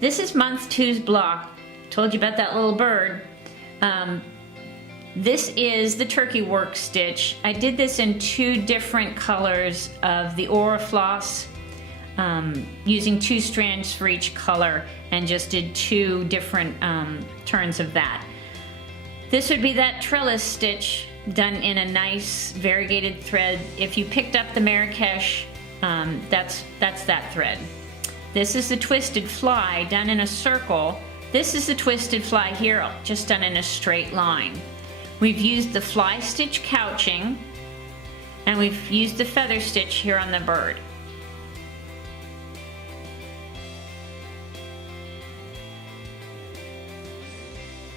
This is month two's block. Told you about that little bird. This is the turkey work stitch. I did this in two different colors of the Orifloss, using 2 strands for each color, and just did 2 different turns of that. This would be that trellis stitch done in a nice variegated thread. If you picked up the Marrakesh, that's that thread. This is the twisted fly done in a circle. This is the twisted fly here, just done in a straight line. We've used the fly stitch couching, and we've used the feather stitch here on the bird.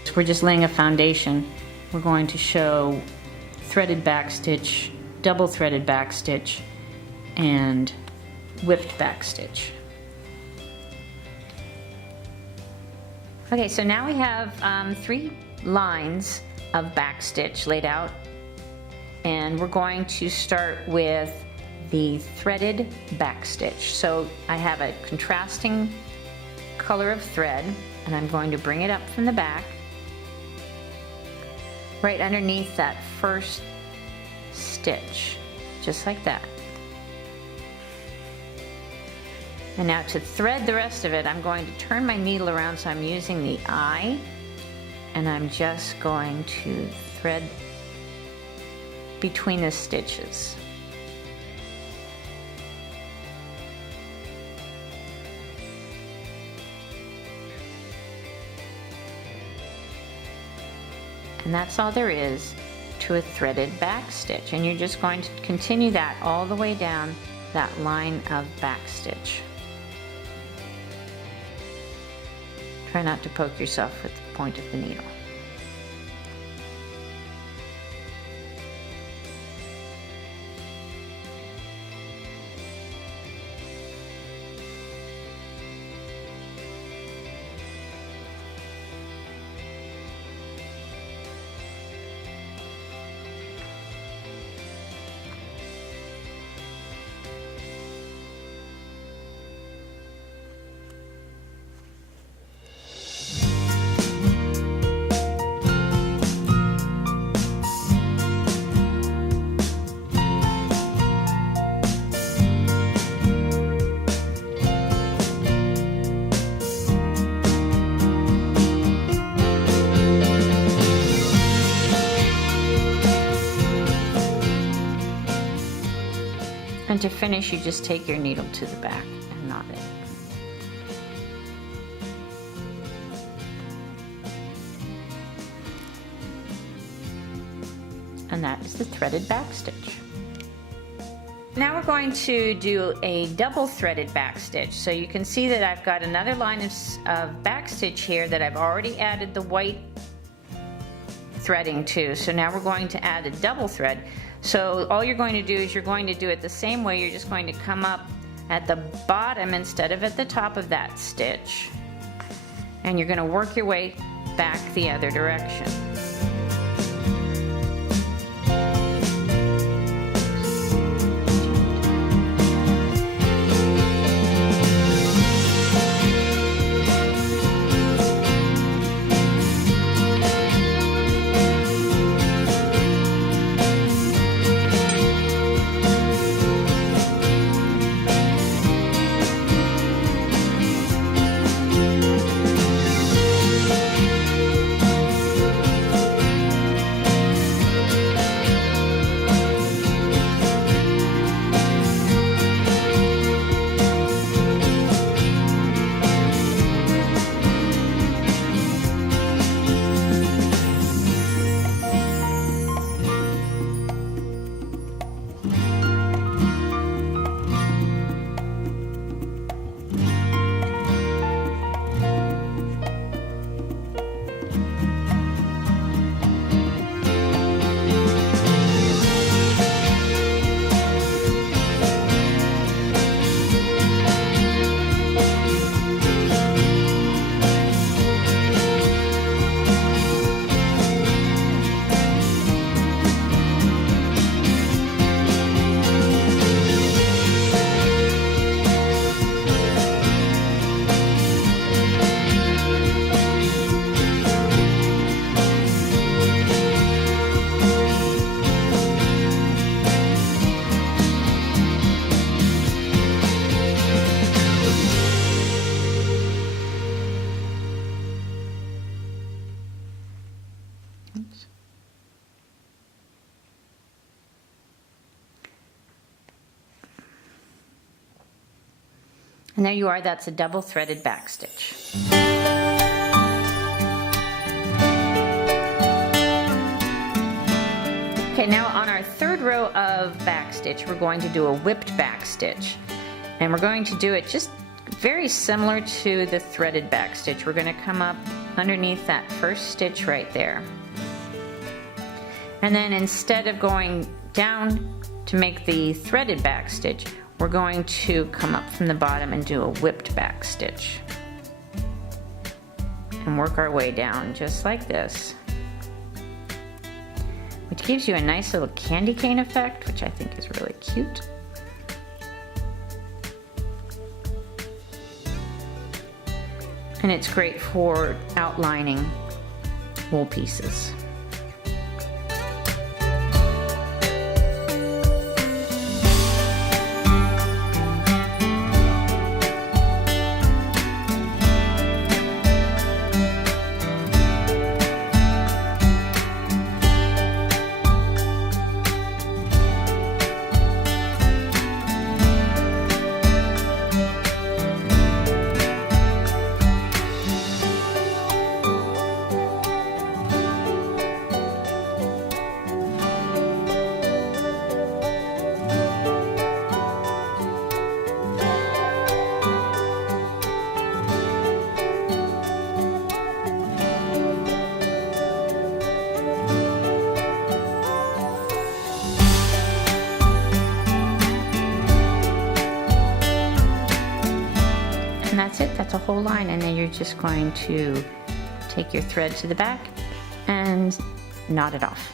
So we're just laying a foundation. We're going to show threaded back stitch, double threaded back stitch, and whipped back stitch. Okay, so now we have 3 lines of back stitch laid out, and we're going to start with the threaded back stitch. So I have a contrasting color of thread, and I'm going to bring it up from the back right underneath that first stitch, just like that. And now to thread the rest of it, I'm going to turn my needle around, so I'm using the eye, and I'm just going to thread between the stitches. And that's all there is to a threaded back stitch. And you're just going to continue that all the way down that line of back stitch. Try not to poke yourself with the point of the needle. And to finish, you just take your needle to the back and knot it. And that is the threaded back stitch. Now we're going to do a double threaded back stitch. So you can see that I've got another line of back stitch here that I've already added the white threading to. So now we're going to add a double thread. So all you're going to do is you're going to do it the same way. You're just going to come up at the bottom instead of at the top of that stitch, and you're going to work your way back the other direction. And there you are, that's a double threaded back stitch. Okay, now on our third row of back stitch, we're going to do a whipped back stitch. And we're going to do it just very similar to the threaded back stitch. We're going to come up underneath that first stitch right there. And then instead of going down to make the threaded back stitch, we're going to come up from the bottom and do a whipped back stitch. And work our way down just like this, which gives you a nice little candy cane effect, which I think is really cute. And it's great for outlining wool pieces. And that's it, that's a whole line, and then you're just going to take your thread to the back and knot it off.